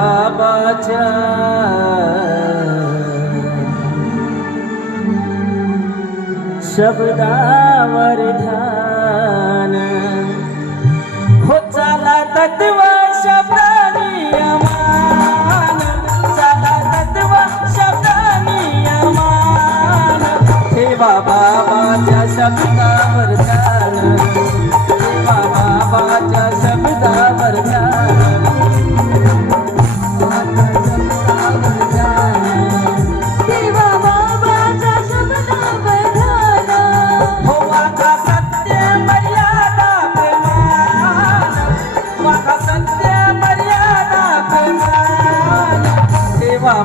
बाबाच्या शब्दावर ध्यान हो चाला तत्व शब्दानी अमान चाला तत्व शब्दानी अमान ठेवा बाबाच्या शब्दावर ध्यान ठेवा बाबाच्या शब्दावर ध्यान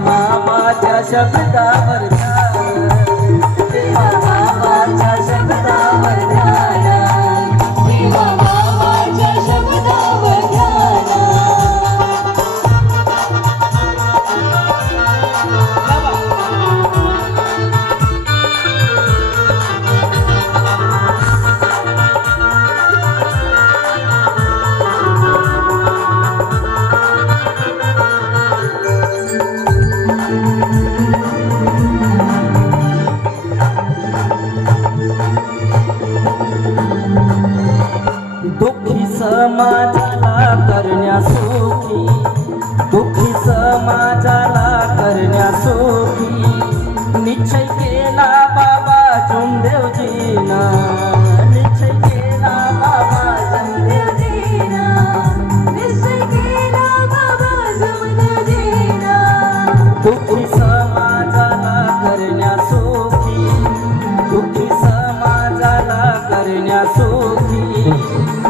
बाबाच्या शब्दावर ध्यान देवा बाबाच्या शब्दावर ध्यान देवा बाबाच्या शब्दावर ध्यान दुःखी समाजाला करण्यासोखी दुःखी समाजाला करण्यासोखी निश्चय केला बाबा जुमदेवजीना निश्चय केला बाबा जुमदेवजीना निश्चय केला बाबा जुमदेवजीना दुःखी समाजाला करण्यासोखी दुःखी समाजाला करण्यासोखी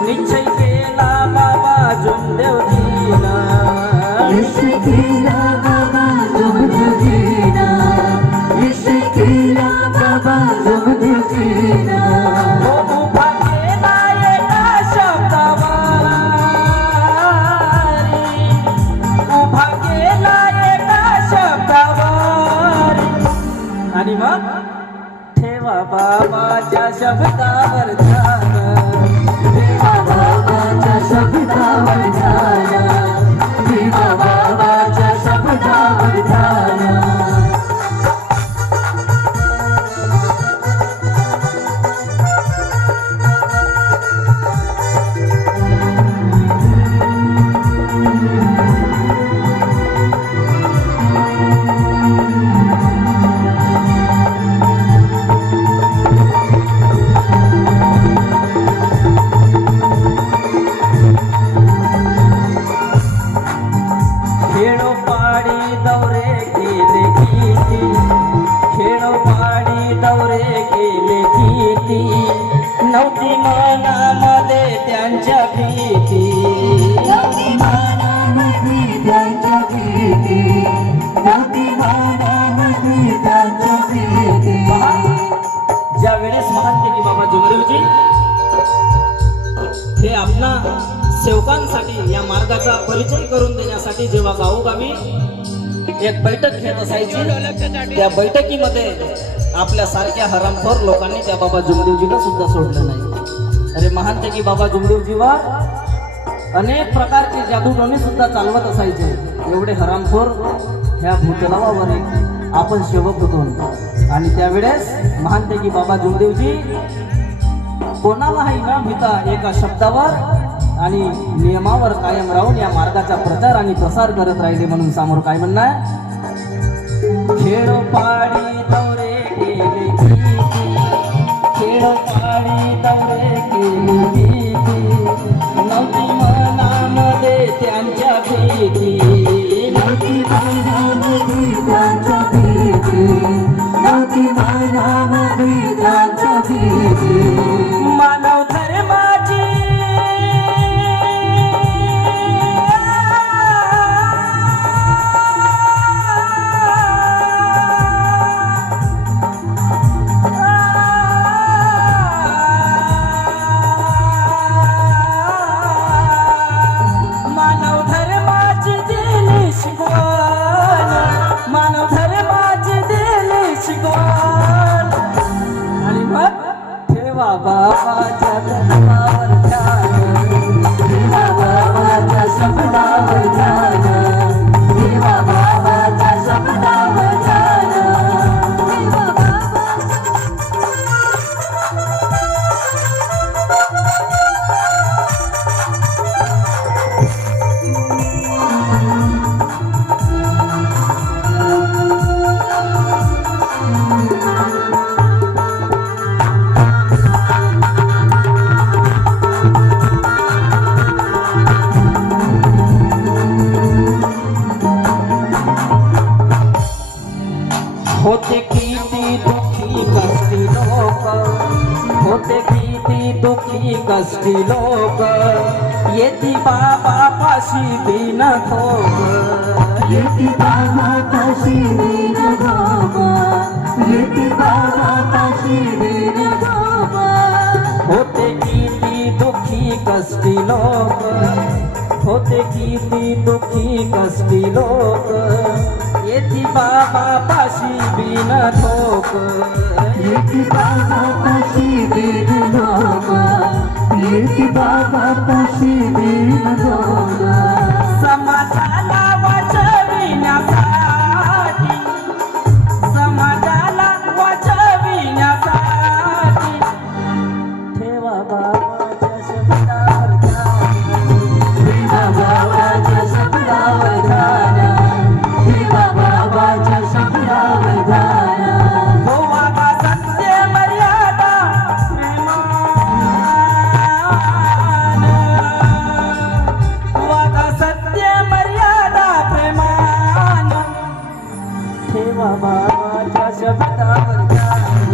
निश्चय केला बाबा जुमदेवजीना निश्चय केला बाबा जुमदेवजीना निश्चय केला बाबा जुमदेवजीना उभा केला एका शब्दावर उभा केला एका शब्दावर आणि मग ठेवा बाबाच्या शब्दावर ध्यान देवा बाबाच्या शब्दावर ध्यान देवा बाबाच्या शब्दावर ध्यान खेडोपाडी दौरे केले किती खेडोपाडी दौरे केले किती नव्हती मनामध्ये त्यांच्या भीती नव्हती मनामध्ये त्यांच्या भीती नव्हती मनामध्ये त्यांच्या भीती ज्या वेळेस महान केली बाबा जुमदेवजी हे आपला सेवकांसाठी या मार्गाचा परिचय करून देण्यासाठी जेव्हा गावोगावी एक बैठक घेत असायची त्या बैठकीमध्ये आपल्या सारख्या हरामखोर लोकांनी त्या बाबा जुमदेवजीला सुद्धा सोडलं नाही. अरे महान ते की बाबा जुमदेवजीवर अनेक प्रकारचे जादूटोणे सुद्धा चालवत असायचे. एवढे हरामखोर ह्या भूतलावावर आपण सेवक होतो आणि त्यावेळेस महान ते की बाबा जुमदेवजी कोणालाही न भीता एका शब्दावर आणि नियमावर कायम राहून या मार्गाचा प्रचार आणि प्रसार करत राहिले. म्हणून समोर काय म्हणणार खेडोपाडी दौरे केले किती खेडोपाडी दौरे केले किती नव्हती मनामध्ये त्यांच्या भीती नव्हती मनामध्ये त्यांच्या भीती नव्हती मनामध्ये त्यांच्या भीती मानव धर्माची मानव धर्माची दिली शिकवण होते किती दुःखी कष्टी लोक, होते किती दुःखी कष्टी लोक, येती बाबा पाशी बिन ठोक, येती बाबा पाशी दीन गोबा, येती बाबा पाशी दीन गोबा. होते किती दुःखी कष्टी लोक, होते किती दुःखी कष्टी लोक, येती बाबा पाशी बिन ठोक, येती बाबा पाशी दीन गोबा, येती बाबा पाशी दीन गोबा. समाजाला वाचविण्यासाठी, समाजाला वाचविण्यासाठी ठेवा बाबाच्या शब्दावर ध्यान. देवा बाबाच्या शब्दावर ध्यान, देवा बाबाच्या शब्दावर ध्यान. हो बाबा सत्य मर्यादा प्रेमान, वागा सत्य मर्यादा प्रेमान, ठेवा बाबाच्या शब्दावर ध्यान.